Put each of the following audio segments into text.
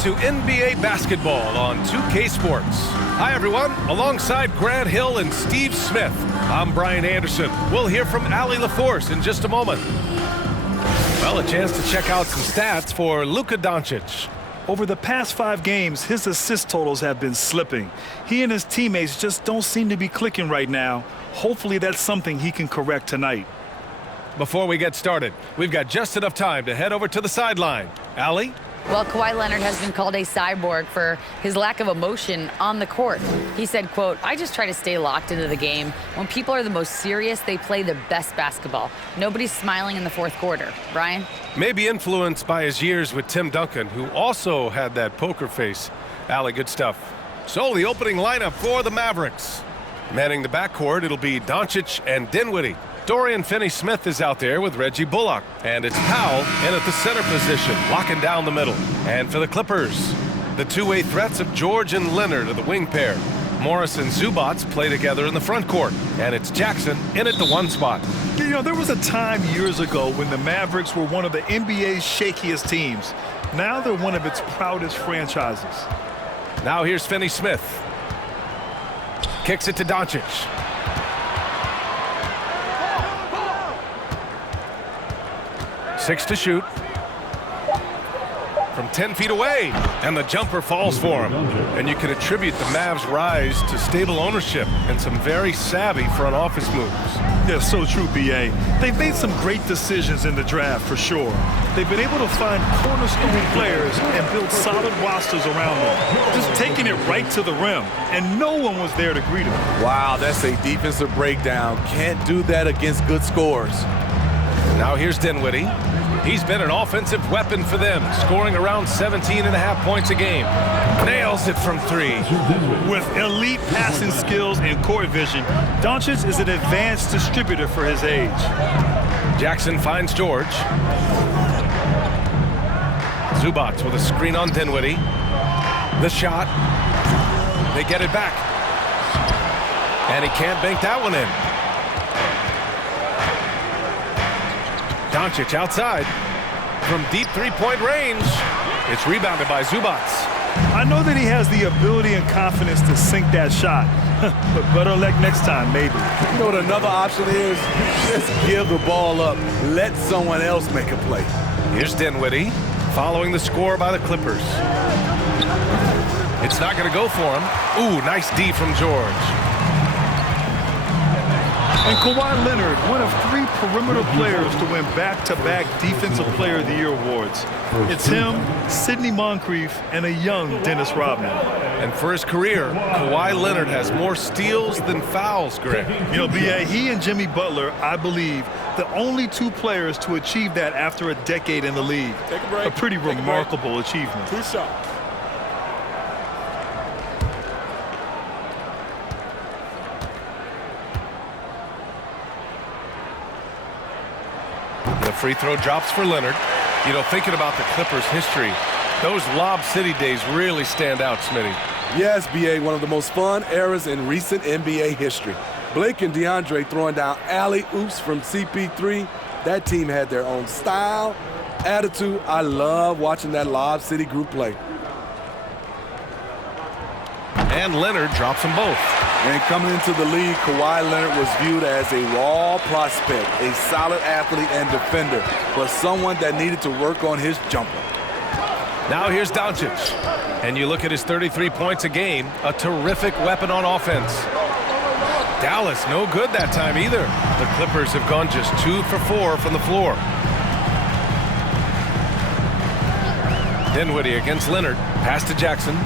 to NBA basketball on 2K Sports. Hi, everyone. Alongside Grant Hill and Steve Smith, I'm Brian Anderson. We'll hear from Allie LaForce in just a moment. Well, a chance to check out some stats for Luka Doncic. Over the past 5 games, his assist totals have been slipping. He and his teammates just don't seem to be clicking right now. Hopefully that's something he can correct tonight. Before we get started, we've got just enough time to head over to the sideline. Allie? Well, Kawhi Leonard has been called a cyborg for his lack of emotion on the court. He said, quote, "I just try to stay locked into the game. When people are the most serious, they play the best basketball. Nobody's smiling in the fourth quarter." Brian? Maybe influenced by his years with Tim Duncan, who also had that poker face. Allie, good stuff. So the opening lineup for the Mavericks. Manning the backcourt, it'll be Doncic and Dinwiddie. Dorian Finney-Smith is out there with Reggie Bullock. And it's Powell in at the center position, locking down the middle. And for the Clippers, the two-way threats of George and Leonard are the wing pair. Morris and Zubac play together in the front court. And it's Jackson in at the 1 spot. You know, there was a time years ago when the Mavericks were one of the NBA's shakiest teams. Now they're one of its proudest franchises. Now here's Finney-Smith. Kicks it to Doncic. 6 to shoot. From 10 feet away. And the jumper falls for him. And you can attribute the Mavs' rise to stable ownership and some very savvy front office moves. Yeah, so true, B.A. They've made some great decisions in the draft, for sure. They've been able to find cornerstone players and build solid rosters around them. Just taking it right to the rim, and no one was there to greet him. Wow, that's a defensive breakdown. Can't do that against good scores. Now here's Dinwiddie. He's been an offensive weapon for them, scoring around 17.5 points a game. Nails it from 3. With elite passing skills and court vision, Doncic is an advanced distributor for his age. Jackson finds George. Zubac with a screen on Dinwiddie. The shot. They get it back. And he can't bank that one in. Doncic outside from deep three-point range. It's rebounded by Zubac. I know that he has the ability and confidence to sink that shot, but better luck next time, maybe. You know what another option is? Just give the ball up. Let someone else make a play. Here's Dinwiddie following the score by the Clippers. It's not going to go for him. Ooh, nice D from George. And Kawhi Leonard, one of 3 perimeter players to win back-to-back Defensive Player of the Year awards. It's him, Sidney Moncrief, and a young Dennis Rodman. And for his career, Kawhi Leonard has more steals than fouls, Greg. You know, B.A., he and Jimmy Butler, I believe, the only 2 players to achieve that after a decade in the league. Take a break. A pretty remarkable achievement. 2 shots. The free throw drops for Leonard. You know, thinking about the Clippers' history, those Lob City days really stand out, Smitty. Yes, B.A., one of the most fun eras in recent NBA history. Blake and DeAndre throwing down alley-oops from CP3. That team had their own style, attitude. I love watching that Lob City group play. And Leonard drops them both. And coming into the league, Kawhi Leonard was viewed as a raw prospect, a solid athlete and defender, but someone that needed to work on his jumper. Now here's Doncic. And you look at his 33 points a game, a terrific weapon on offense. Dallas, no good that time either. The Clippers have gone just 2 for 4 from the floor. Dinwiddie against Leonard. Pass to Jackson.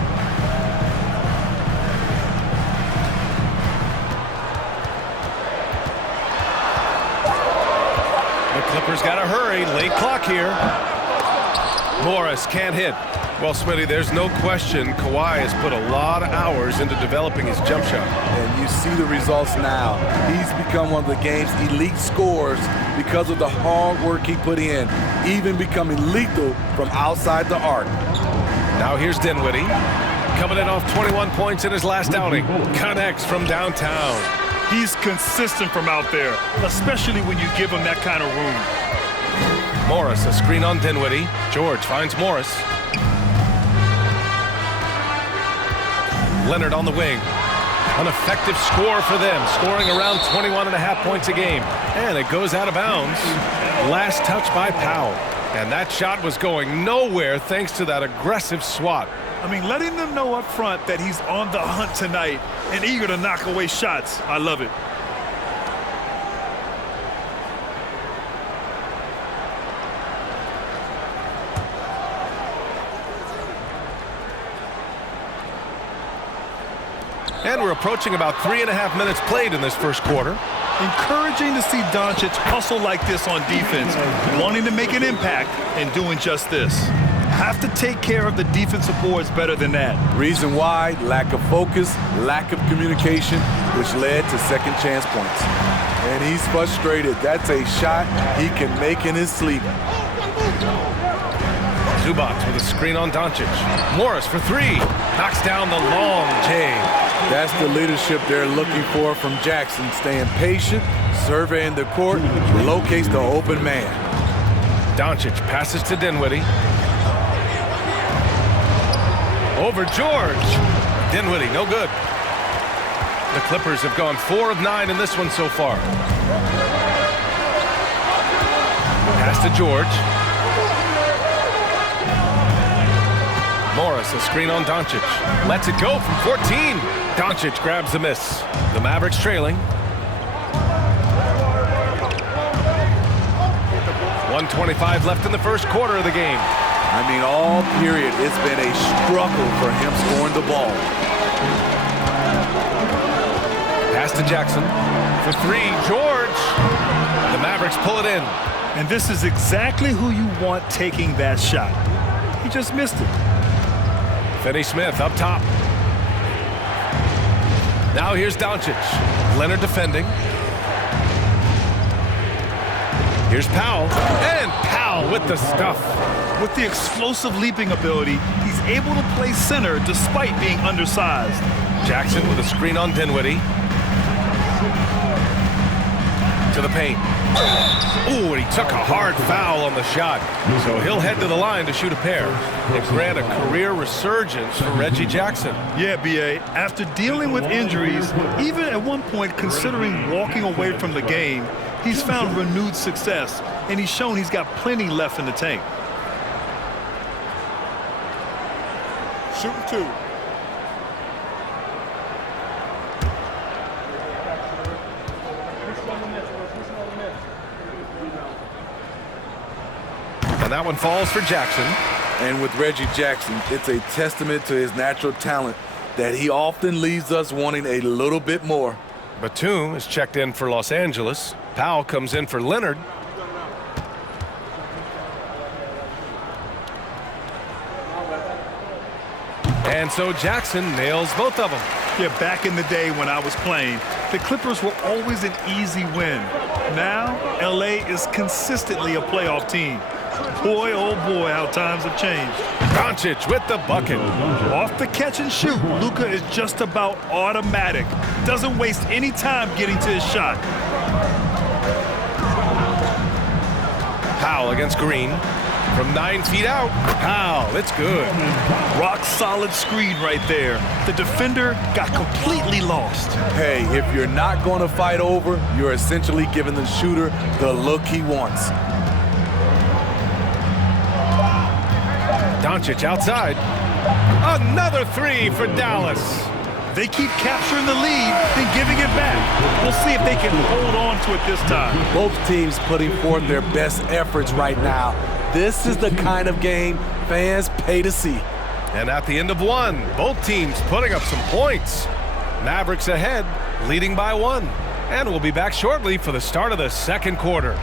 Clippers got to hurry. Late clock here. Morris can't hit. Well, Smitty, there's no question Kawhi has put a lot of hours into developing his jump shot. And you see the results now. He's become one of the game's elite scorers because of the hard work he put in, even becoming lethal from outside the arc. Now here's Dinwiddie. Coming in off 21 points in his last outing. Connects from downtown. He's consistent from out there, especially when you give him that kind of room. Morris, a screen on Dinwiddie. George finds Morris. Leonard on the wing. An effective score for them, scoring around 21.5 points a game. And it goes out of bounds. Last touch by Powell. And that shot was going nowhere thanks to that aggressive swat. I mean, letting them know up front that he's on the hunt tonight and eager to knock away shots. I love it. And we're approaching about 3.5 minutes played in this first quarter. Encouraging to see Doncic hustle like this on defense, wanting to make an impact and doing just this. Have to take care of the defensive boards better than that. Reason why: lack of focus, lack of communication, which led to second chance points. And he's frustrated. That's a shot he can make in his sleep. Zubac with a screen on Doncic. Morris for three. Knocks down the long J. That's the leadership they're looking for from Jackson. Staying patient, surveying the court, locates the open man. Doncic passes to Dinwiddie. Over George. Dinwiddie, no good. The Clippers have gone 4 of 9 in this one so far. Pass to George. Morris, a screen on Doncic. Lets it go from 14. Doncic grabs the miss. The Mavericks trailing. 1:25 left in the first quarter of the game. I mean, all period, it's been a struggle for him scoring the ball. Pass to Jackson. For three, George. The Mavericks pull it in. And this is exactly who you want taking that shot. He just missed it. Finney-Smith up top. Now here's Doncic. Leonard defending. Here's Powell. And Powell with the stuff. With the explosive leaping ability, he's able to play center despite being undersized. Jackson with a screen on Dinwiddie. To the paint. Ooh, and he took a hard foul on the shot. So he'll head to the line to shoot a pair. And grant a career resurgence for Reggie Jackson. Yeah, B.A., after dealing with injuries, even at one point considering walking away from the game, he's found renewed success, and he's shown he's got plenty left in the tank. Shooting two. And that one falls for Jackson. And with Reggie Jackson, it's a testament to his natural talent that he often leaves us wanting a little bit more. Batum is checked in for Los Angeles. Powell comes in for Leonard. And so Jackson nails both of them. Yeah, back in the day when I was playing, the Clippers were always an easy win. Now, L.A. is consistently a playoff team. Boy, oh boy, how times have changed. Doncic with the bucket. Off the catch and shoot, Luka is just about automatic. Doesn't waste any time getting to his shot. Powell against Green. From 9 feet out. Powell, it's good. Rock solid screen right there. The defender got completely lost. Hey, if you're not going to fight over, you're essentially giving the shooter the look he wants. Doncic outside. Another three for Dallas. They keep capturing the lead, then giving it back. We'll see if they can hold on to it this time. Both teams putting forth their best efforts right now. This is the kind of game fans pay to see. And at the end of one, both teams putting up some points. Mavericks ahead, leading by 1. And we'll be back shortly for the start of the second quarter.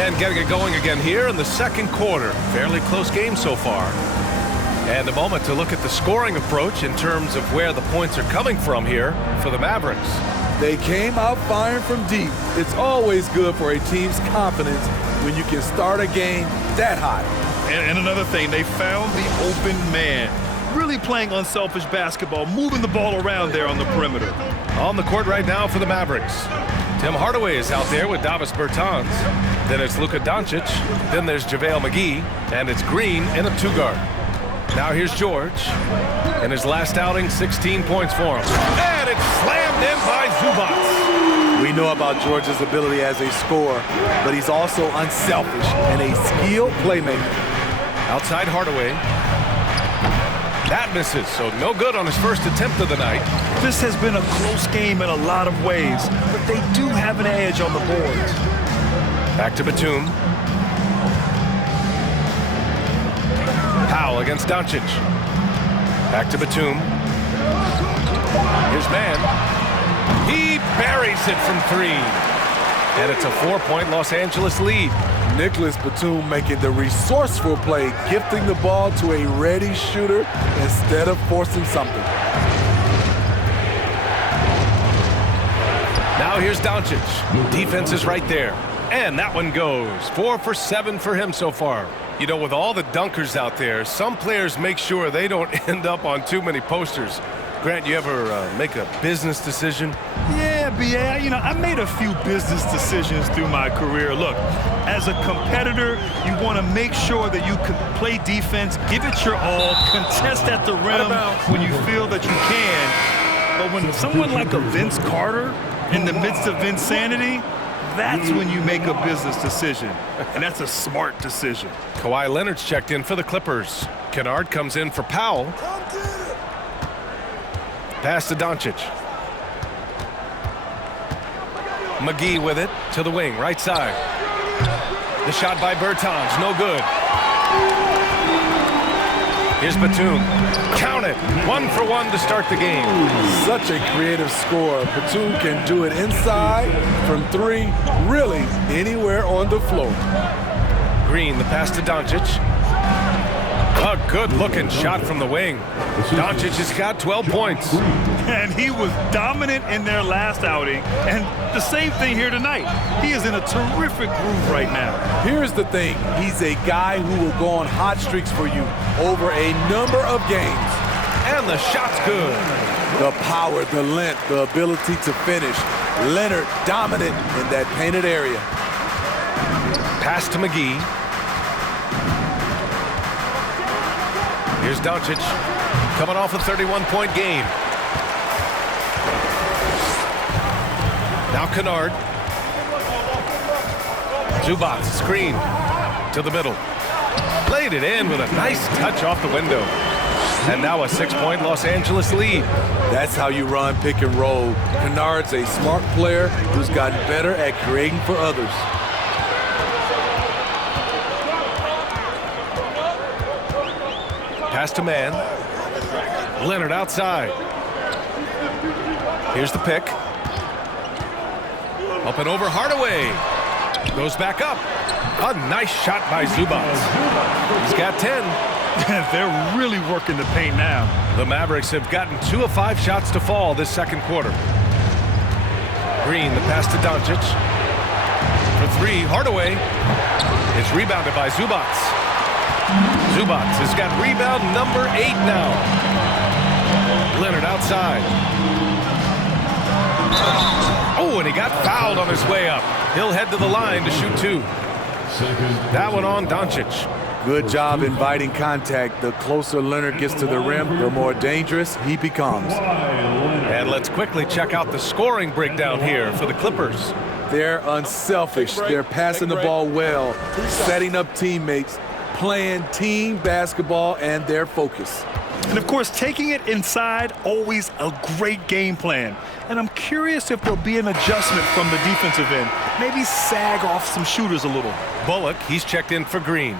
And getting it going again here in the second quarter. Fairly close game so far. And a moment to look at the scoring approach in terms of where the points are coming from here for the Mavericks. They came out firing from deep. It's always good for a team's confidence when you can start a game that hot. And another thing, they found the open man. Really playing unselfish basketball, moving the ball around there on the perimeter. On the court right now for the Mavericks. Tim Hardaway is out there with Davis Bertans. Then it's Luka Doncic. Then there's JaVale McGee. And it's Green in a two-guard. Now here's George. In his last outing, 16 points for him. And it's slammed in by Zubac. We know about George's ability as a scorer, but he's also unselfish and a skilled playmaker. Outside Hardaway. That misses, so no good on his first attempt of the night. This has been a close game in a lot of ways, but they do have an edge on the boards. Back to Batum. Powell against Doncic. Back to Batum. Here's Mann. He buries it from three. And it's a 4-point Los Angeles lead. Nicholas Batum making the resourceful play, gifting the ball to a ready shooter instead of forcing something. Now here's Doncic. Defense is right there. And that one goes. 4 for 7 for him so far. You know, with all the dunkers out there, some players make sure they don't end up on too many posters. Grant, you ever make a business decision? Yeah, B.A., you know, I made a few business decisions through my career. Look, as a competitor, you want to make sure that you can play defense, give it your all, contest at the rim when you feel that you can. But when someone like a Vince Carter in the midst of insanity, that's when you make a business decision, and that's a smart decision. Kawhi Leonard's checked in for the Clippers. Kennard comes in for Powell. Pass to Doncic. McGee with it to the wing, right side. The shot by Bertans, no good. Here's Batum. Count it. 1 for 1 to start the game. Such a creative scorer. Batum can do it inside, from three, really anywhere on the floor. Green, the pass to Doncic. A good-looking shot from the wing. Doncic has got 12 points. And he was dominant in their last outing. And the same thing here tonight. He is in a terrific groove right now. Here's the thing. He's a guy who will go on hot streaks for you over a number of games. And the shot's good. The power, the length, the ability to finish. Leonard dominant in that painted area. Pass to McGee. Here's Doncic, coming off a 31-point game. Now Kennard. Zubac, screen to the middle. Played it in with a nice touch off the window. And now a 6-point Los Angeles lead. That's how you run pick and roll. Kennard's a smart player who's gotten better at creating for others. Pass to Mann. Leonard outside. Here's the pick. Up and over Hardaway. Goes back up. A nice shot by Zubac. He's got 10. They're really working the paint now. The Mavericks have gotten 2 of 5 shots to fall this second quarter. Green, the pass to Doncic. For 3, Hardaway. It's rebounded by Zubac. Zubac has got rebound number 8 now. Leonard outside. Oh, and he got fouled on his way up. He'll head to the line to shoot 2. That one on Doncic. Good job inviting contact. The closer Leonard gets to the rim, the more dangerous he becomes. And let's quickly check out the scoring breakdown here for the Clippers. They're unselfish. They're passing the ball well, setting up teammates, playing team basketball, and their focus. And, of course, taking it inside, always a great game plan. And I'm curious if there'll be an adjustment from the defensive end. Maybe sag off some shooters a little. Bullock, he's checked in for Green.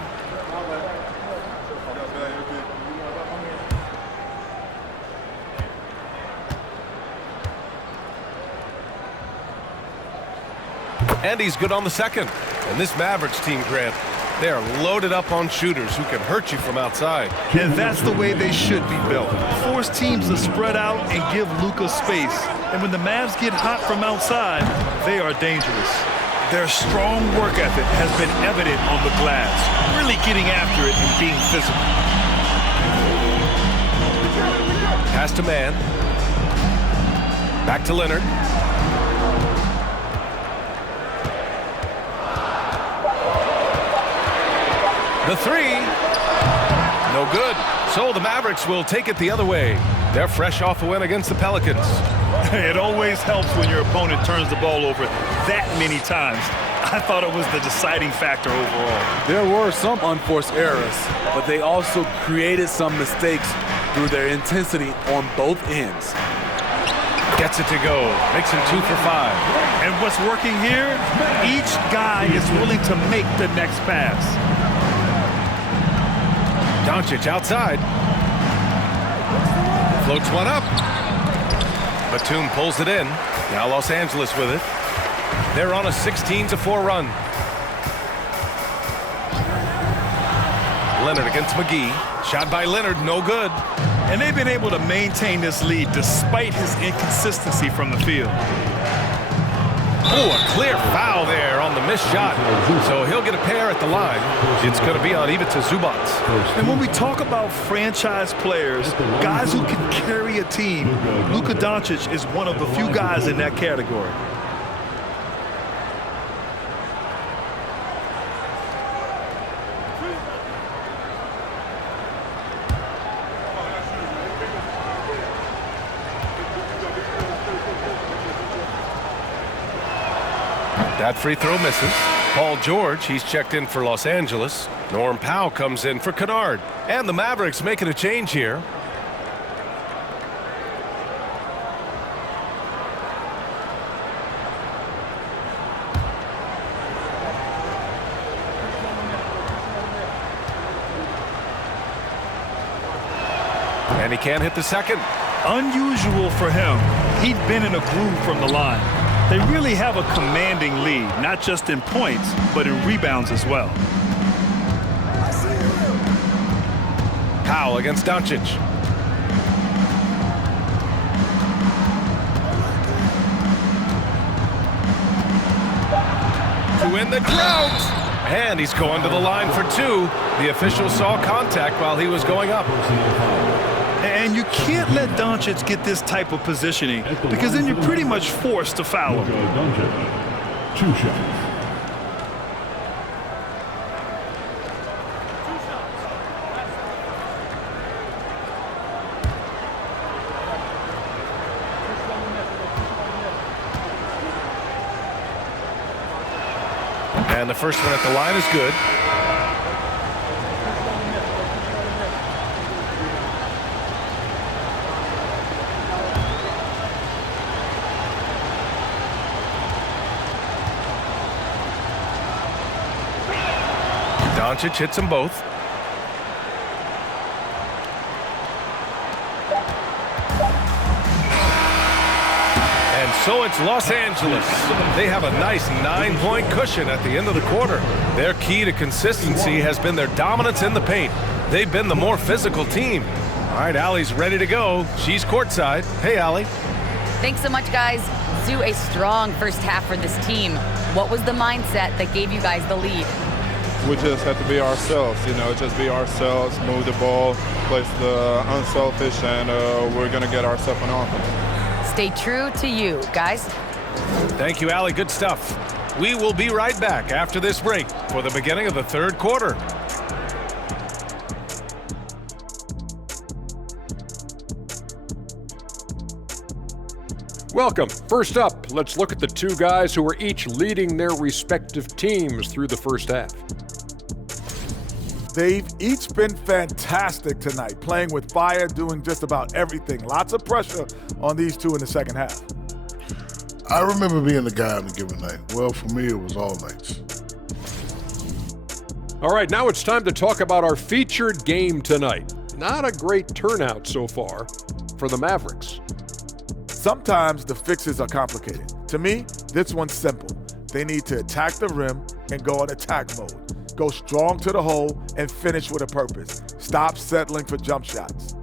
And he's good on the second. And this Mavericks team, Grant, they are loaded up on shooters who can hurt you from outside. And that's the way they should be built. Force teams to spread out and give Luka space. And when the Mavs get hot from outside, they are dangerous. Their strong work ethic has been evident on the glass, really getting after it and being physical. Pass to Mann. Back to Leonard. The three. No good. So the Mavericks will take it the other way. They're fresh off a win against the Pelicans. It always helps when your opponent turns the ball over that many times. I thought it was the deciding factor overall. There were some unforced errors, but they also created some mistakes through their intensity on both ends. Gets it to go. Makes him 2 for 5. And what's working here? Each guy is willing to make the next pass. Doncic outside. Floats one up. Batum pulls it in. Now Los Angeles with it. They're on a 16-4 run. Leonard against McGee. Shot by Leonard, no good. And they've been able to maintain this lead despite his inconsistency from the field. Oh, a clear foul there on the missed shot. So he'll get a pair at the line. It's going to be on Ivica Zubac. And when we talk about franchise players, guys who can carry a team, Luka Doncic is one of the few guys in that category. That free throw misses. Paul George, he's checked in for Los Angeles. Norm Powell comes in for Kennard. And the Mavericks making a change here. And he can't hit the second. Unusual for him. He'd been in a groove from the line. They really have a commanding lead, not just in points, but in rebounds as well. Powell against Doncic. To win the drought. And he's going to the line for two. The official saw contact while he was going up. And you can't let Doncic get this type of positioning because then you're pretty much forced to foul him. Doncic, 2 shots. And the first one at the line is good. Doncic hits them both. And so it's Los Angeles. They have a nice 9-point cushion at the end of the quarter. Their key to consistency has been their dominance in the paint. They've been the more physical team. All right, Allie's ready to go. She's courtside. Hey, Allie. Thanks so much, guys. Sue, a strong first half for this team. What was the mindset that gave you guys the lead? We just have to be ourselves, just be ourselves, move the ball, play the unselfish, and we're going to get ourselves an offense. Stay true to you, guys. Thank you, Allie. Good stuff. We will be right back after this break for the beginning of the third quarter. Welcome. First up, let's look at the two guys who are each leading their respective teams through the first half. They've each been fantastic tonight, playing with fire, doing just about everything. Lots of pressure on these two in the second half. I remember being the guy on a given night. Well, for me, it was all nights. All right, now it's time to talk about our featured game tonight. Not a great turnout so far for the Mavericks. Sometimes the fixes are complicated. To me, this one's simple. They need to attack the rim and go on attack mode. Go strong to the hole and finish with a purpose. Stop settling for jump shots.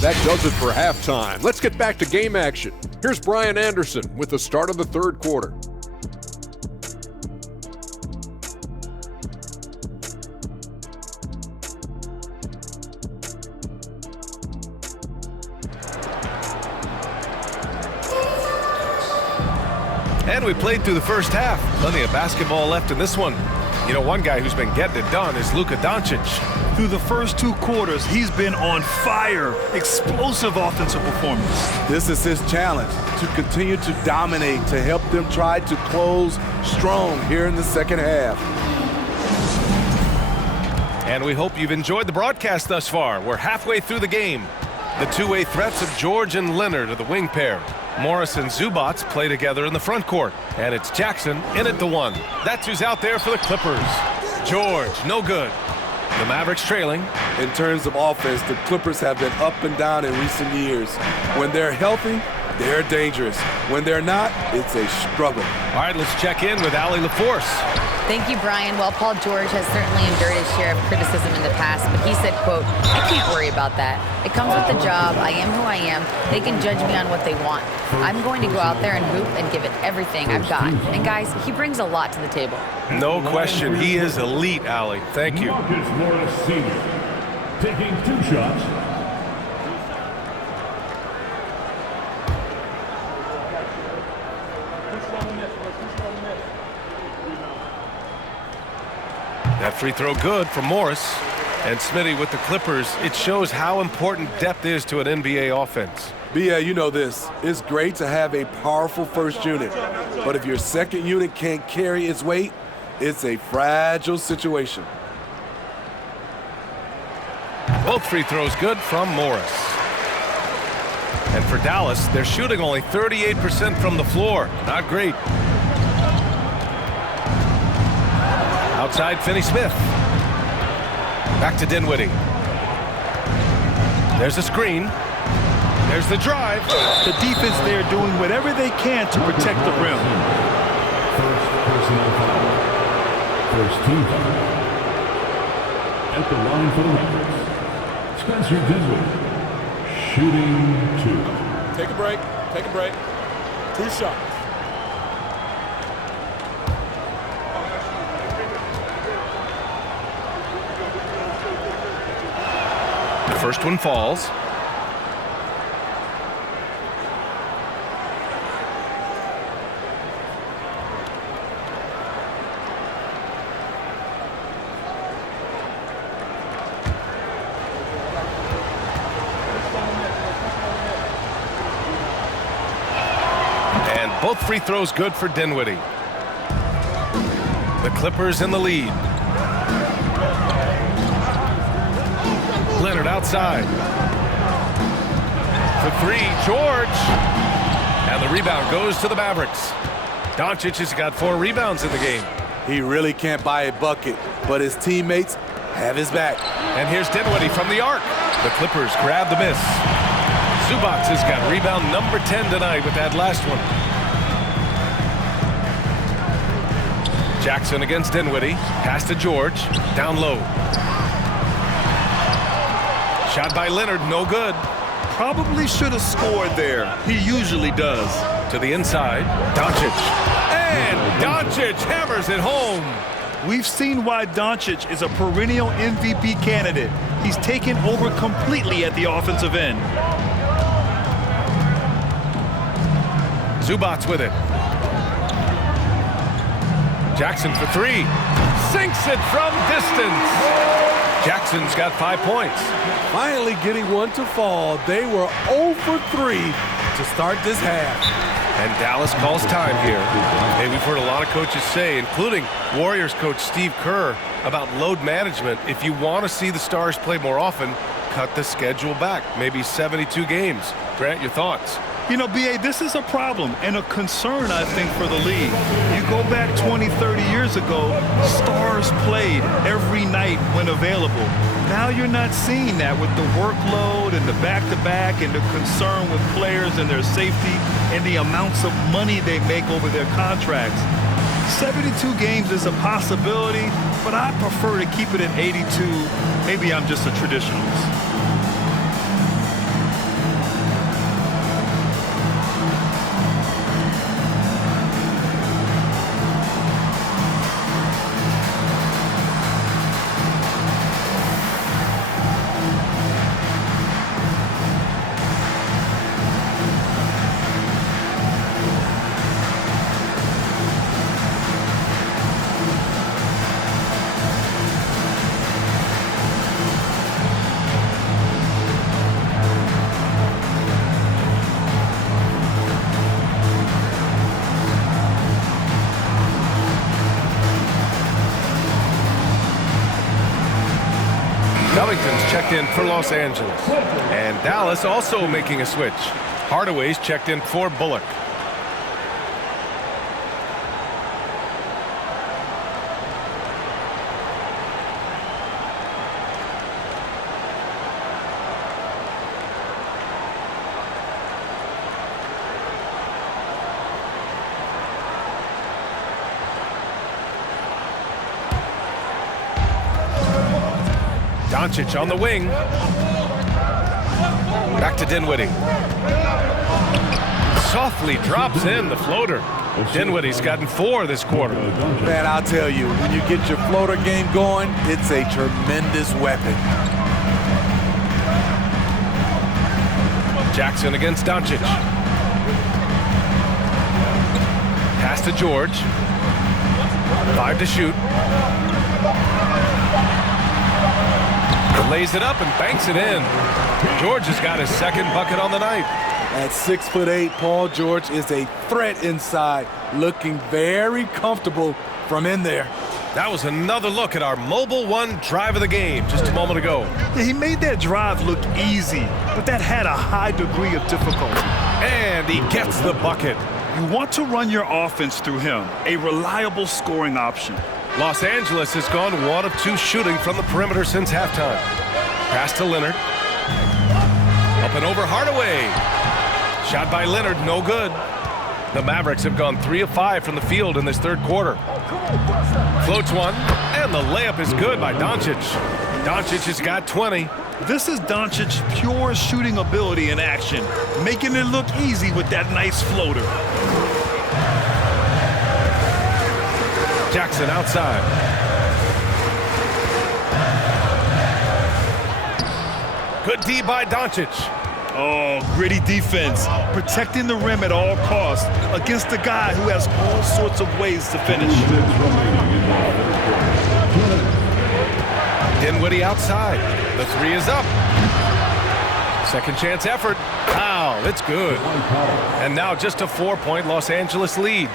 That does it for halftime. Let's get back to game action. Here's Brian Anderson with the start of the third quarter. And we played through the first half. Plenty of basketball left in this one. You know, one guy who's been getting it done is Luka Doncic. Through the first 2 quarters, he's been on fire. Explosive offensive performance. This is his challenge, to continue to dominate, to help them try to close strong here in the second half. And we hope you've enjoyed the broadcast thus far. We're halfway through the game. The two-way threats of George and Leonard are the wing pair. Morris and Zubac play together in the front court. And it's Jackson in at the 1. That's who's out there for the Clippers. George, no good. The Mavericks trailing. In terms of offense, the Clippers have been up and down in recent years. When they're healthy, they're dangerous. When they're not, it's a struggle. All right, let's check in with Allie LaForce. Thank you, Brian. Well, Paul George has certainly endured his share of criticism in the past, but he said, quote, "I can't worry about that. It comes with the job. I am who I am. They can judge me on what they want. I'm going to go out there and hoop and give it everything I've got." And guys, he brings a lot to the table. No question. He is elite, Allie. Thank you. Marcus Morris Sr. taking 2 shots. That free throw good for Morris. And Smitty with the Clippers. It shows how important depth is to an NBA offense. B.A., you know this. It's great to have a powerful first unit. But if your second unit can't carry its weight, it's a fragile situation. Both free throws good from Morris. And for Dallas, they're shooting only 38% from the floor. Not great. Outside, Finney-Smith. Back to Dinwiddie. There's a screen. There's the drive. The defense there doing whatever they can to protect the rim. First personal foul. First team foul. At the line for the Mavericks, Spencer Dinwiddie. Shooting 2. Take a break. Take a break. 2 shots. The first one falls. And both free throws good for Dinwiddie. The Clippers in the lead. Leonard outside. For 3, George. And the rebound goes to the Mavericks. Doncic has got 4 rebounds in the game. He really can't buy a bucket, but his teammates have his back. And here's Dinwiddie from the arc. The Clippers grab the miss. Zubac has got rebound number 10 tonight with that last one. Jackson against Dinwiddie. Pass to George. Down low. Shot by Leonard, no good. Probably should have scored there. He usually does. To the inside, Doncic. And Doncic hammers it home. We've seen why Doncic is a perennial MVP candidate. He's taken over completely at the offensive end. Zubac with it. Jackson for 3. Sinks it from distance. Jackson's got 5 points. Finally getting one to fall. They were 0 for 3 to start this half. And Dallas calls time here. Hey, we've heard a lot of coaches say, including Warriors coach Steve Kerr, about load management. If you want to see the Stars play more often, cut the schedule back. Maybe 72 games. Grant, your thoughts? You know, B.A., this is a problem and a concern, I think, for the league. You go back 20, 30 years ago, Stars played every night when available. Now you're not seeing that with the workload and the back-to-back and the concern with players and their safety and the amounts of money they make over their contracts. 72 games is a possibility, but I prefer to keep it at 82. Maybe I'm just a traditionalist. for Los Angeles. And Dallas also making a switch. Hardaway's checked in for Bullock. Doncic on the wing. Back to Dinwiddie. Softly drops in the floater. Dinwiddie's gotten 4 this quarter. Man, I'll tell you, when you get your floater game going, it's a tremendous weapon. Jackson against Doncic. Pass to George. 5 to shoot. Lays it up and banks it in. George has got his second bucket on the night. At 6'8", Paul George is a threat inside, looking very comfortable from in there. That was another look at our Mobile One drive of the game just a moment ago. Yeah, he made that drive look easy, but that had a high degree of difficulty. And he gets the bucket. You want to run your offense through him, a reliable scoring option. Los Angeles has gone 1 of 2 shooting from the perimeter since halftime. Pass to Leonard. Up and over Hardaway. Shot by Leonard, no good. The Mavericks have gone 3 of 5 from the field in this third quarter. Floats one, and the layup is good by Doncic. Doncic has got 20. This is Doncic's pure shooting ability in action, making it look easy with that nice floater. Jackson outside. Good D by Doncic. Oh, gritty defense, protecting the rim at all costs against a guy who has all sorts of ways to finish. Dinwiddie outside. The 3 is up. Second chance effort. Foul. It's good. And now just a 4-point Los Angeles lead.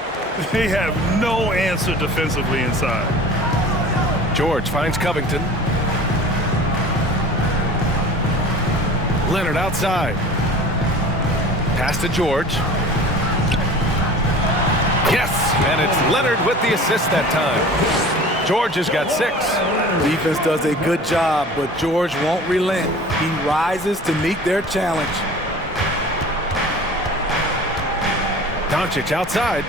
They have no answer defensively inside. George finds Covington. Leonard outside. Pass to George. Yes, and it's Leonard with the assist that time. George has got 6. Defense does a good job, but George won't relent. He rises to meet their challenge. Doncic outside.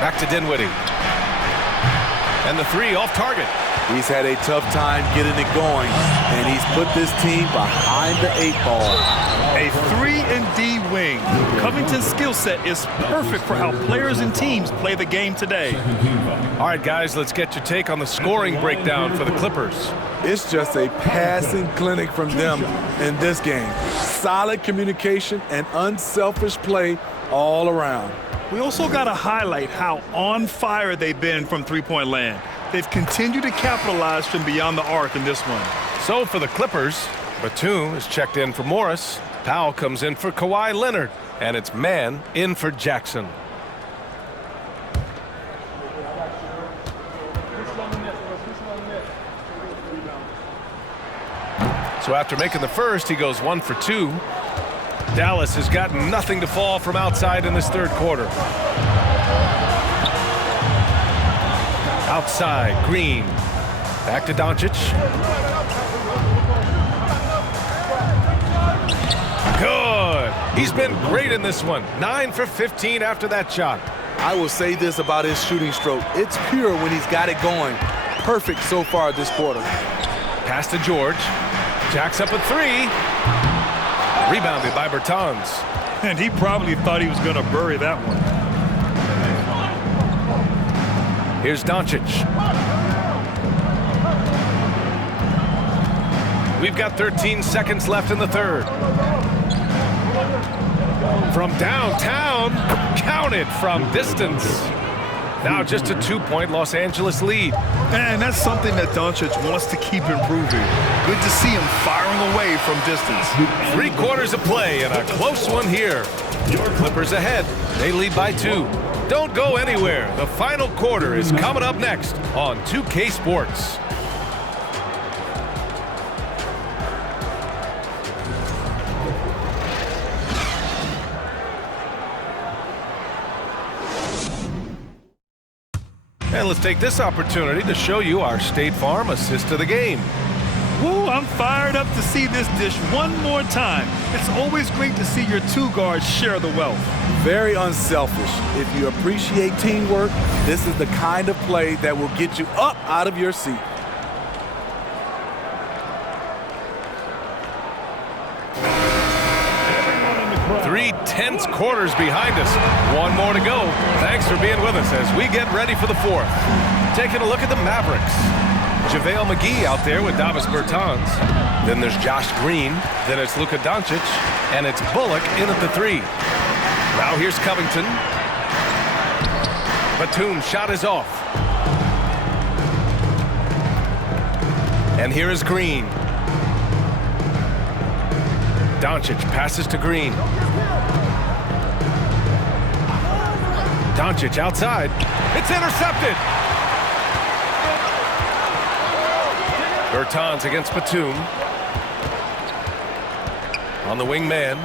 Back to Dinwiddie. And the 3 off target. He's had a tough time getting it going, and he's put this team behind the 8 ball. A 3-and-D wing. Covington's skill set is perfect for how players and teams play the game today. All right, guys, let's get your take on the scoring breakdown for the Clippers. It's just a passing clinic from them in this game. Solid communication and unselfish play all around. We also got to highlight how on fire they've been from three-point land. They've continued to capitalize from beyond the arc in this one. So for the Clippers, Batum is checked in for Morris. Powell comes in for Kawhi Leonard. And it's man in for Jackson. So after making the first, he goes 1 for 2. Dallas has got nothing to fall from outside in this third quarter. Outside, Green. Back to Doncic. Good. He's been great in this one. 9 for 15 after that shot. I will say this about his shooting stroke. It's pure when he's got it going. Perfect so far this quarter. Pass to George. Jacks up a 3. Rebounded by Bertans. And he probably thought he was going to bury that one. Here's Doncic. We've got 13 seconds left in the third. From downtown, counted from distance. Now just a 2-point Los Angeles lead. And that's something that Doncic wants to keep improving. Good to see him firing away from distance. 3 quarters of play and a close one here. Your Clippers ahead. They lead by 2. Don't go anywhere. The final quarter is coming up next on 2K Sports. And let's take this opportunity to show you our State Farm assist of the game. Woo, I'm fired up to see this dish one more time. It's always great to see your two guards share the wealth. Very unselfish. If you appreciate teamwork, this is the kind of play that will get you up out of your seat. Three tense quarters behind us. One more to go. Thanks for being with us as we get ready for the fourth. Taking a look at the Mavericks. JaVale McGee out there with Davis Bertans. Then there's Josh Green. Then it's Luka Doncic. And it's Bullock in at the three. Now here's Covington. Batum's shot is off. And here is Green. Doncic passes to Green. Doncic outside. It's intercepted. Bertans against Batum. On the wing man.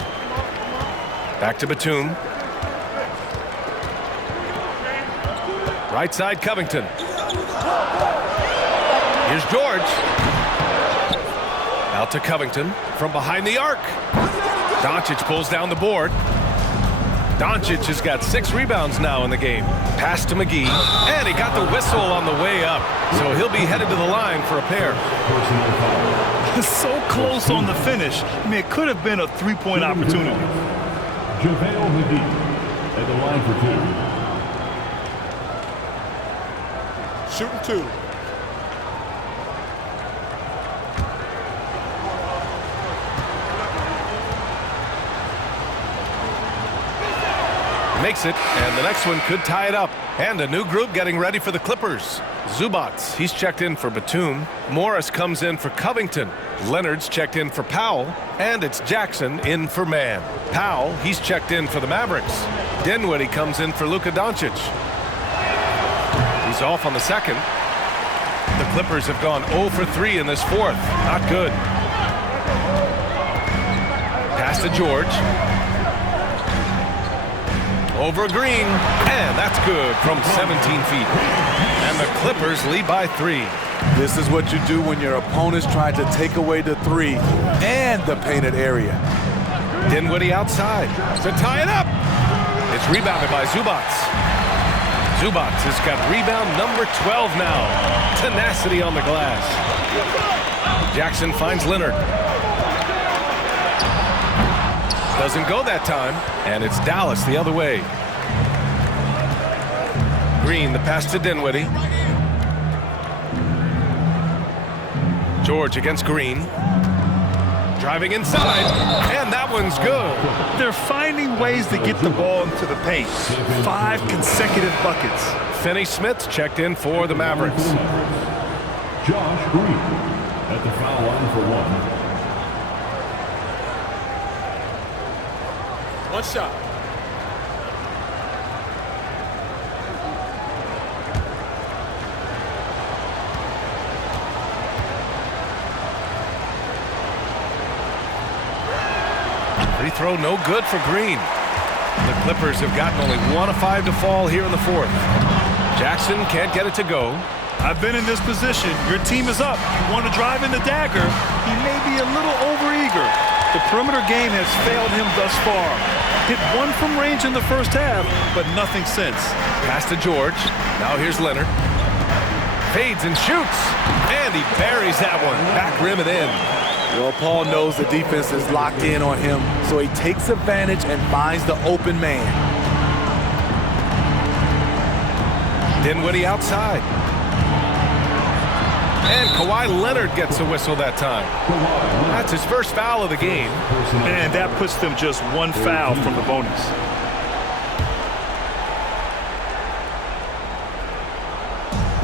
Back to Batum. Right side Covington. Here's George. Out to Covington from behind the arc. Doncic pulls down the board. Doncic has got 6 rebounds now in the game. Pass to McGee, and he got the whistle on the way up. So he'll be headed to the line for a pair. So close on the finish. I mean, it could have been a three-point opportunity. JaVale McGee at the line for 2. Shooting 2. Makes it, and the next one could tie it up. And a new group getting ready for the Clippers. Zubats, he's checked in for Batum. Morris comes in for Covington. Leonard's checked in for Powell. And it's Jackson in for Mann. Powell, he's checked in for the Mavericks. Dinwiddie comes in for Luka Doncic. He's off on the second. The Clippers have gone 0 for 3 in this fourth. Not good. Pass to George. Over Green, and that's good from 17 feet. And the Clippers lead by 3. This is what you do when your opponents try to take away the 3 and the painted area. Dinwiddie outside to tie it up. It's rebounded by Zubats. Zubats has got rebound number 12 now. Tenacity on the glass. Jackson finds Leonard. Doesn't go that time, and it's Dallas the other way. Green, the pass to Dinwiddie. George against Green. Driving inside, and that one's good. They're finding ways to get the ball into the paint. 5 consecutive buckets. Finney-Smith's checked in for the Mavericks. Josh Green at the foul line for 1. One shot. Free throw no good for Green. The Clippers have gotten only 1 of 5 to fall here in the fourth. Jackson can't get it to go. I've been in this position. Your team is up. You want to drive in the dagger. He may be a little overeager. The perimeter game has failed him thus far. Hit 1 from range in the first half, but nothing since. Pass to George. Now here's Leonard. Fades and shoots. And he buries that one. Back rim and in. Well, Paul knows the defense is locked in on him, so he takes advantage and finds the open man. Dinwiddie outside. And Kawhi Leonard gets a whistle that time. That's his first foul of the game. And that puts them just 1 foul from the bonus.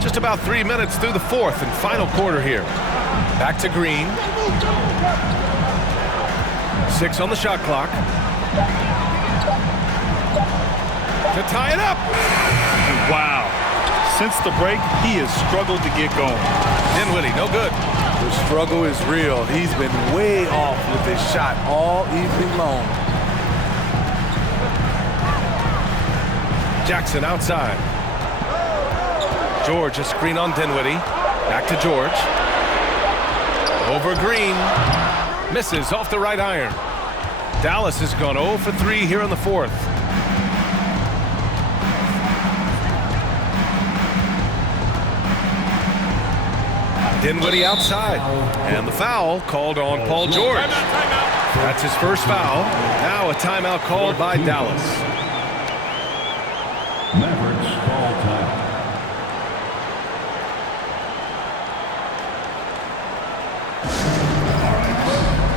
Just about 3 minutes through the fourth and final quarter here. Back to Green. 6 on the shot clock. To tie it up. Wow. Since the break, he has struggled to get going. Dinwiddie, no good. The struggle is real. He's been way off with his shot all evening long. Jackson outside. George, a screen on Dinwiddie. Back to George. Over Green. Misses off the right iron. Dallas has gone 0 for 3 here in the fourth. Dinwiddie outside. And the foul called on Paul George. That's his first foul. Now a timeout called by Dallas. Mavericks ball time. All right,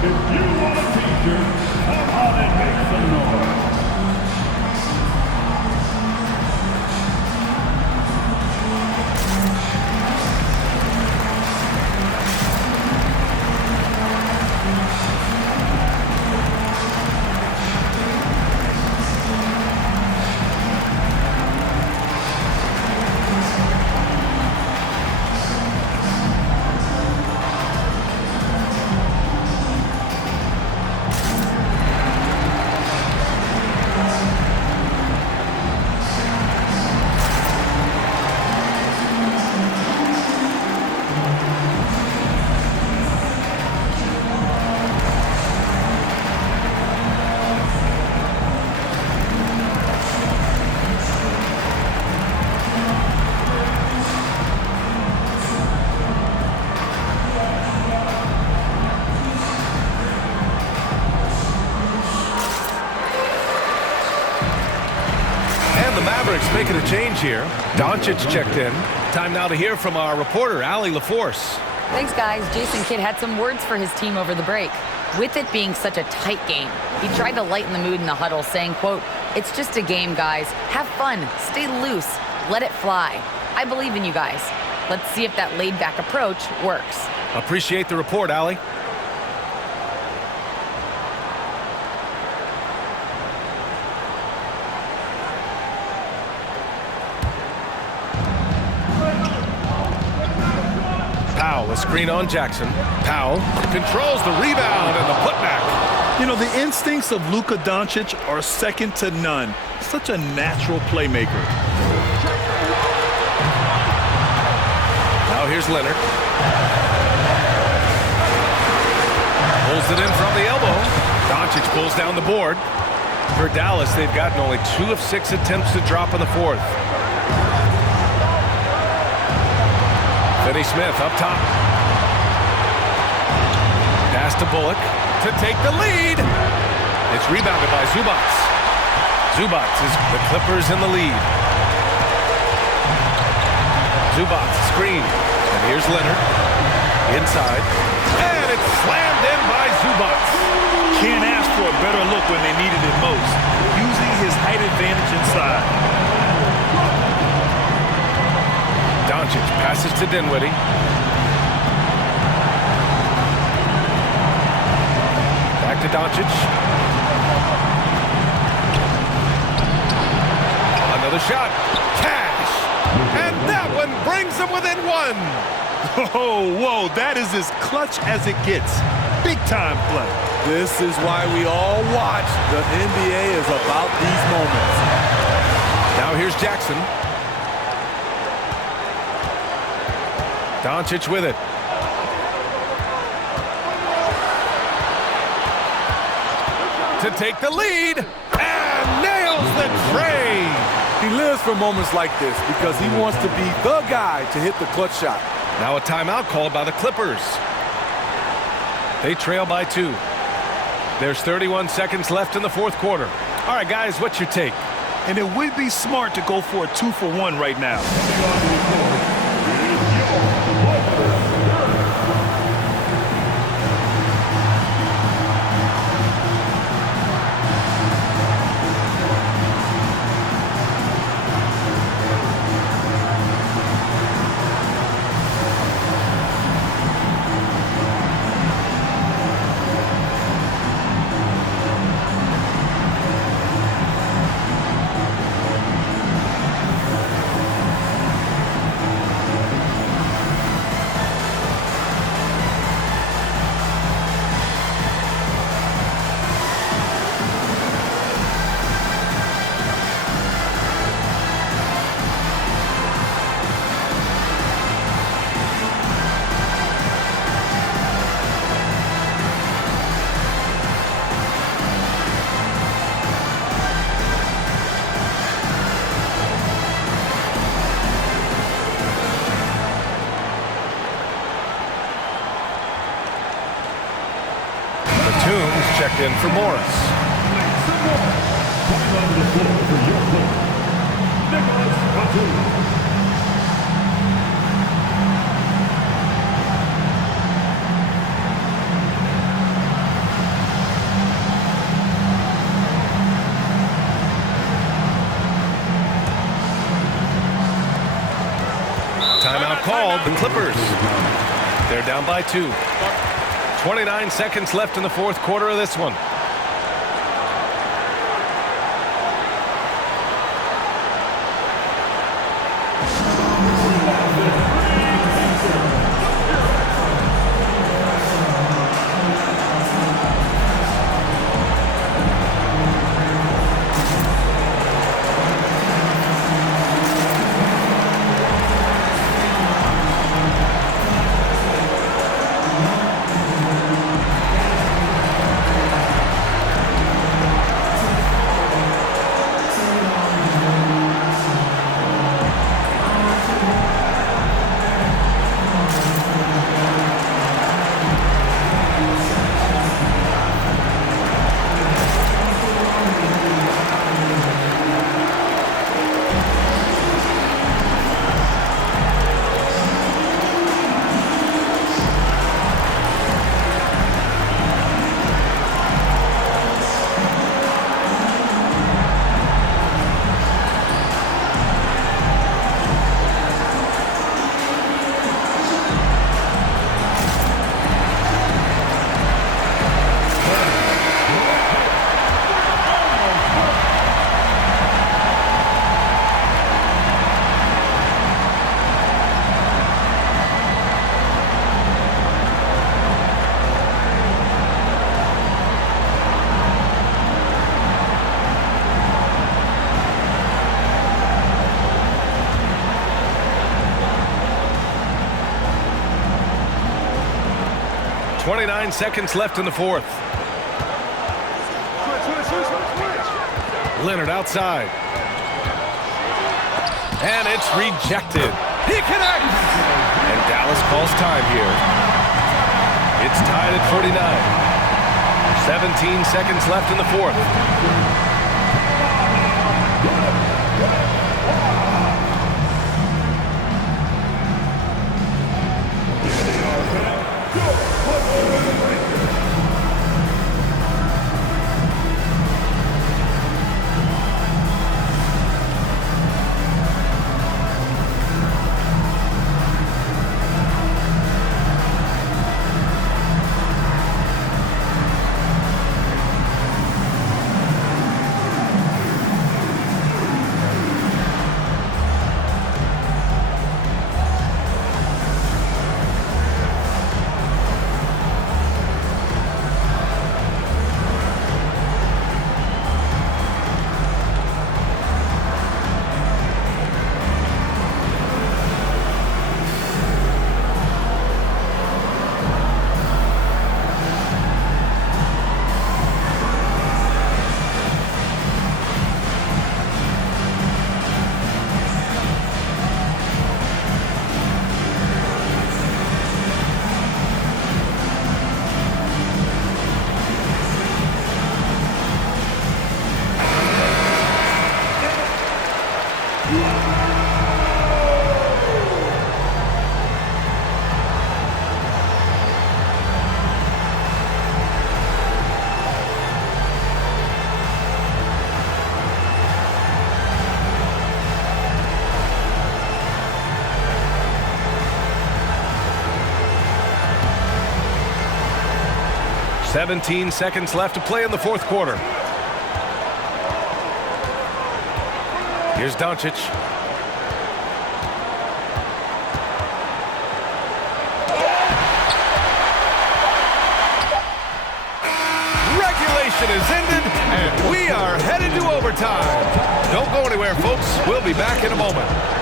if you want a teacher, come on and make some noise. Mavericks making a change here. Doncic checked in. Time now to hear from our reporter, Allie LaForce. Thanks, guys. Jason Kidd had some words for his team over the break. With it being such a tight game, he tried to lighten the mood in the huddle, saying, quote, "It's just a game, guys. Have fun. Stay loose. Let it fly. I believe in you guys. Let's see if that laid-back approach works." Appreciate the report, Allie. Powell, a screen on Jackson. Powell controls the rebound and the putback. You know, the instincts of Luka Doncic are second to none. Such a natural playmaker. Now here's Leonard. Pulls it in from the elbow. Doncic pulls down the board. For Dallas, they've gotten only 2 of 6 attempts to drop in the fourth. Finney Smith up top. Pass to Bullock to take the lead. It's rebounded by Zubats. Zubats is the Clippers in the lead. Zubats screen. And here's Leonard. Inside. And it's slammed in by Zubats. Can't ask for a better look when they needed it most. Using his height advantage inside. Doncic passes to Dinwiddie. Back to Doncic. Another shot. Cash. And that one brings them within one. Oh, whoa, that is as clutch as it gets. Big time play. This is why we all watch. The NBA is about these moments. Now here's Jackson. Doncic with it. To take the lead and nails the tray. He lives for moments like this because he wants to be the guy to hit the clutch shot. Now a timeout called by the Clippers. They trail by 2. There's 31 seconds left in the fourth quarter. All right, guys, what's your take? And it would be smart to go for a 2-for-1 right now. Martin's checked in for Morris. Coming onto the floor for your opponent, Nicholas. Timeout called, the Clippers. They're down by 2. 29 seconds left in the fourth quarter of this one. .29 seconds left in the fourth. Leonard outside. And it's rejected. He connects! And Dallas calls time here. It's tied at 49. 17 seconds left in the fourth. .17 seconds left to play in the fourth quarter. Here's Doncic. Regulation is ended, and we are headed to overtime. Don't go anywhere, folks. We'll be back in a moment.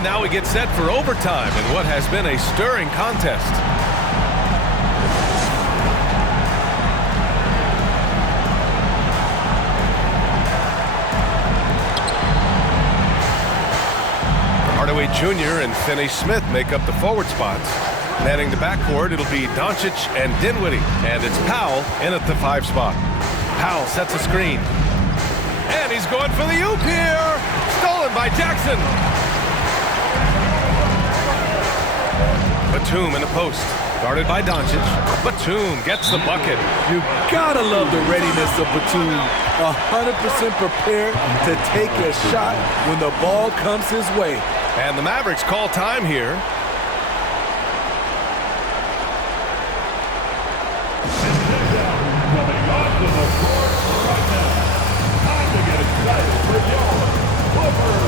And now Now we get set for overtime in what has been a stirring contest. Hardaway Jr. and Finney Smith make up the forward spots. Manning the backcourt, it'll be Doncic and Dinwiddie. And it's Powell in at the 5 spot. Powell sets a screen. And he's going for the oop here. Stolen by Jackson. Batum in the post. Guarded by Doncic. Batum gets the bucket. You gotta love the readiness of Batum. 100% prepared to take a shot when the ball comes his way. And the Mavericks call time here. Coming onto the court right now. Time to get excited for your Clippers.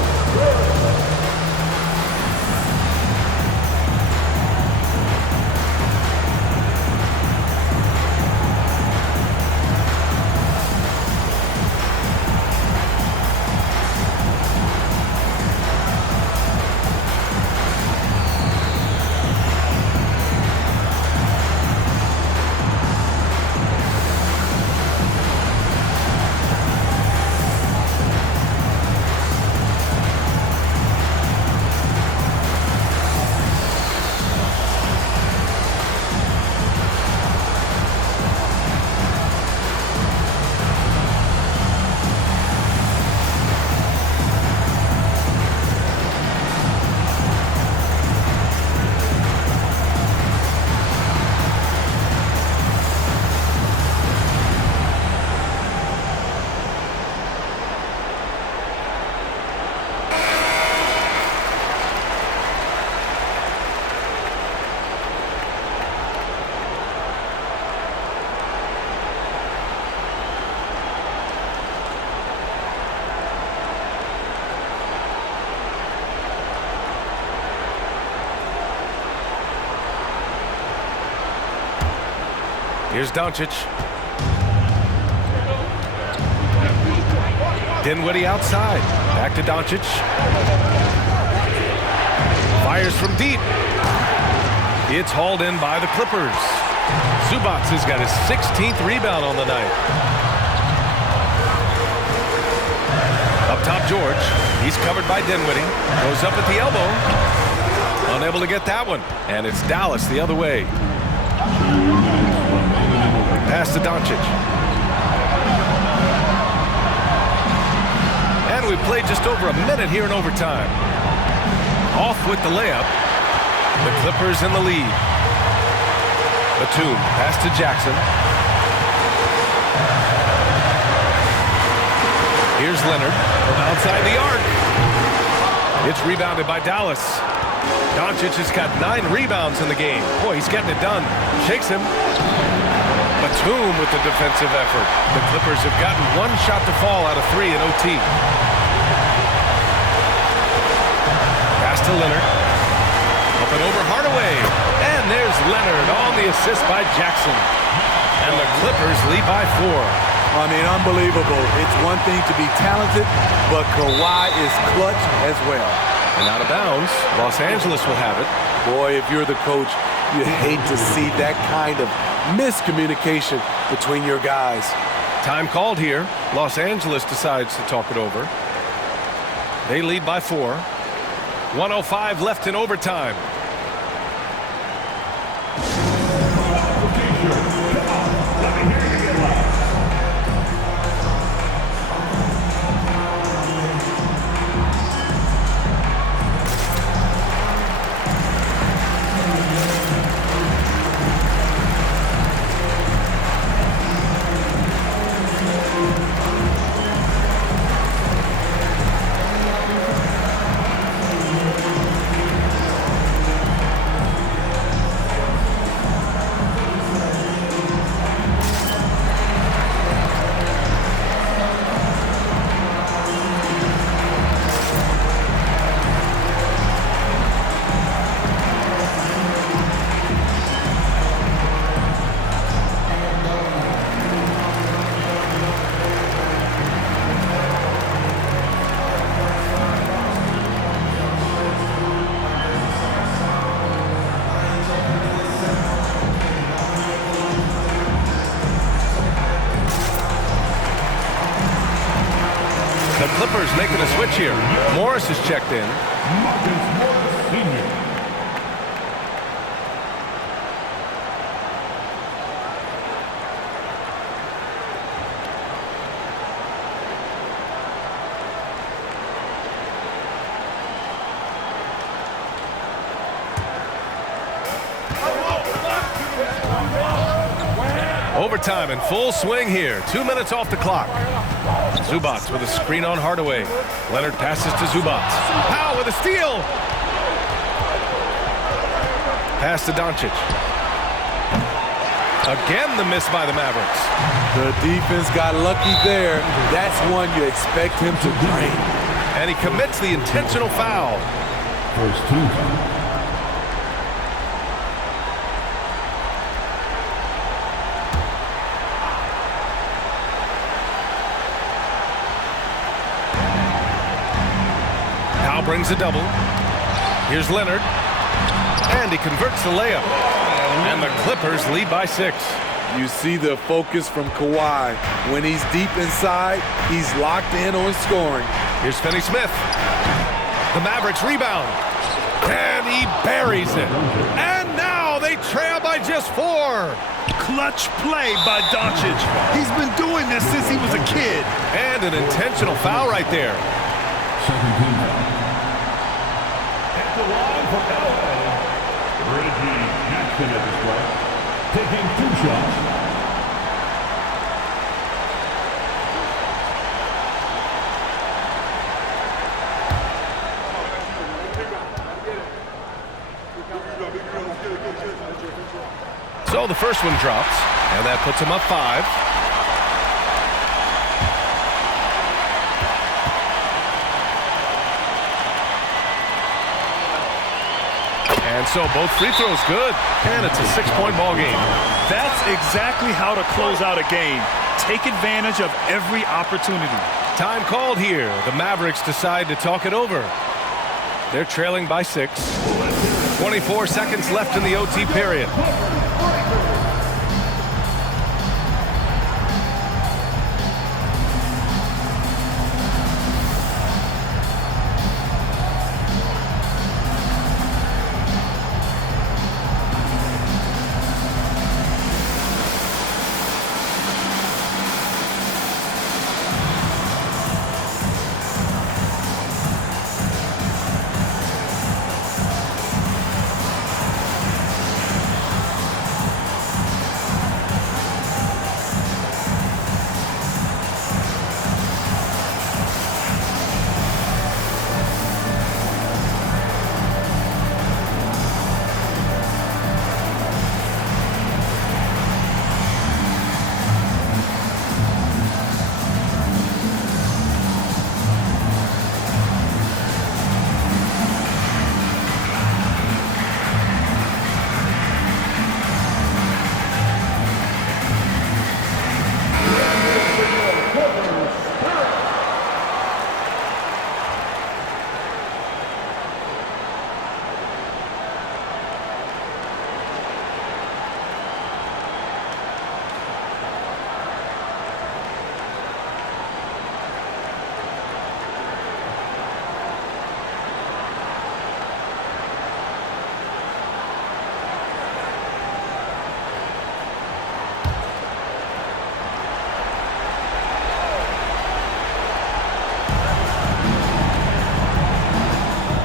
Here's Doncic. Dinwiddie outside. Back to Doncic. Fires from deep. It's hauled in by the Clippers. Zubac has got his 16th rebound on the night. Up top, George. He's covered by Dinwiddie. Goes up at the elbow. Unable to get that one. And it's Dallas the other way. Pass to Doncic. And we've played just over a minute here in overtime. Off with the layup. The Clippers in the lead. Batum, pass to Jackson. Here's Leonard from outside the arc. It's rebounded by Dallas. Doncic has got 9 rebounds in the game. Boy, he's getting it done. Shakes him. Batum with the defensive effort. The Clippers have gotten 1 shot to fall out of 3 in OT. Pass to Leonard. Up and over Hardaway. And there's Leonard on the assist by Jackson. And the Clippers lead by 4. I mean, unbelievable. It's one thing to be talented, but Kawhi is clutch as well. And out of bounds, Los Angeles will have it. Boy, if you're the coach, you hate to see that kind of miscommunication between your guys. Time called here. Los Angeles decides to talk it over. They lead by 4. 1:05 left in overtime. a switch here. Morris is checked in. Marcus Morris, Sr. Overtime in full swing here. 2 minutes off the clock. Zubats with a screen on Hardaway. Leonard passes to Zubats. Powell with a steal. Pass to Doncic. Again the miss by the Mavericks. The defense got lucky there. That's one you expect him to drain. And he commits the intentional foul. First team. Brings a double. Here's Leonard. And he converts the layup. And the Clippers lead by 6. You see the focus from Kawhi. When he's deep inside, he's locked in on scoring. Here's Finney-Smith. The Mavericks rebound. And he buries it. And now they trail by just 4. Clutch play by Doncic. He's been doing this since he was a kid. And an intentional foul right there. Second team foul. At the line for LA, Reggie Jackson at the strike, taking 2 shots. So the first one drops, and that puts him up 5. And so both free throws good, and it's a 6-point ball game. That's exactly how to close out a game. Take advantage of every opportunity. Time called here. The Mavericks decide to talk it over. They're trailing by 6. 24 seconds left in the OT period.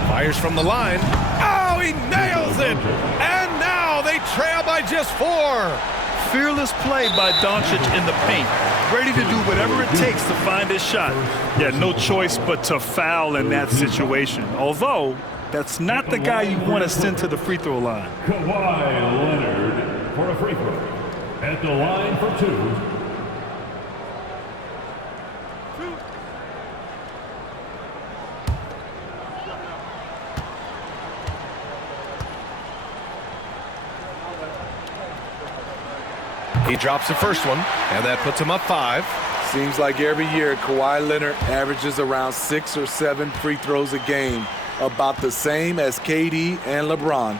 Fires from the line. Oh, he nails it! And now they trail by just 4. Fearless play by Doncic in the paint. Ready to do whatever it takes to find his shot. Yeah, no choice but to foul in that situation. Although, that's not the guy you want to send to the free throw line. Kawhi Leonard for a free throw. At the line for 2. He drops the first one, and that puts him up 5. Seems like every year Kawhi Leonard averages around 6 or 7 free throws a game, about the same as KD and LeBron.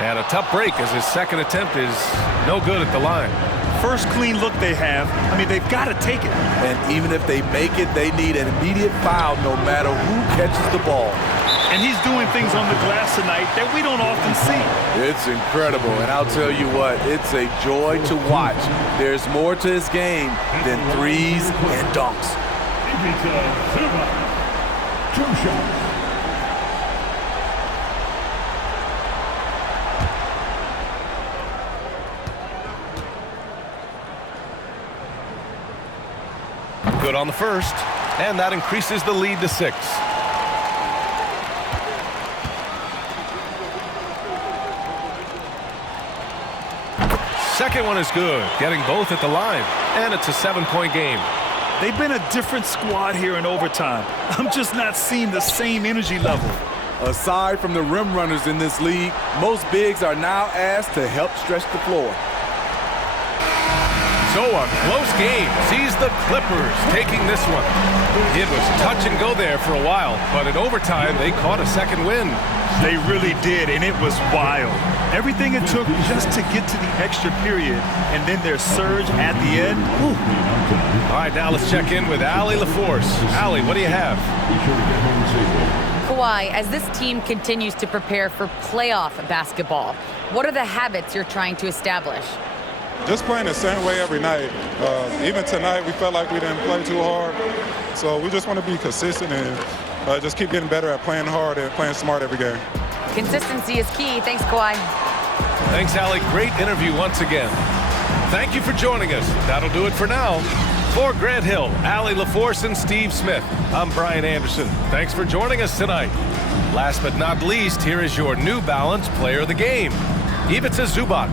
And a tough break as his second attempt is no good at the line. first clean look they have. I mean, they've got to take it. And even if they make it, they need an immediate foul no matter who catches the ball. And he's doing things on the glass tonight that we don't often see. It's incredible, and I'll tell you what, it's a joy to watch. There's more to his game than threes and dunks. Two shots. Good on the first, and that increases the lead to 6. Second one is good, getting both at the line, and it's a 7-point game. They've been a different squad here in overtime. I'm just not seeing the same energy level. Aside from the rim runners in this league, most bigs are now asked to help stretch the floor. So a close game sees the Clippers taking this one. It was touch and go there for a while, but in overtime they caught a second win. They really did, and it was wild. Everything it took just to get to the extra period, and then their surge at the end. Whew. All right, now let's check in with Allie LaForce. Allie, what do you have? Kawhi, as this team continues to prepare for playoff basketball, what are the habits you're trying to establish? Just playing the same way every night. Even tonight, we felt like we didn't play too hard. So we just want to be consistent and just keep getting better at playing hard and playing smart every game. Consistency is key. Thanks, Kawhi. Thanks, Allie. Great interview once again. Thank you for joining us. That'll do it for now. For Grant Hill, Allie LaForce, and Steve Smith, I'm Brian Anderson. Thanks for joining us tonight. Last but not least, here is your New Balance Player of the Game, Ivica Zubac.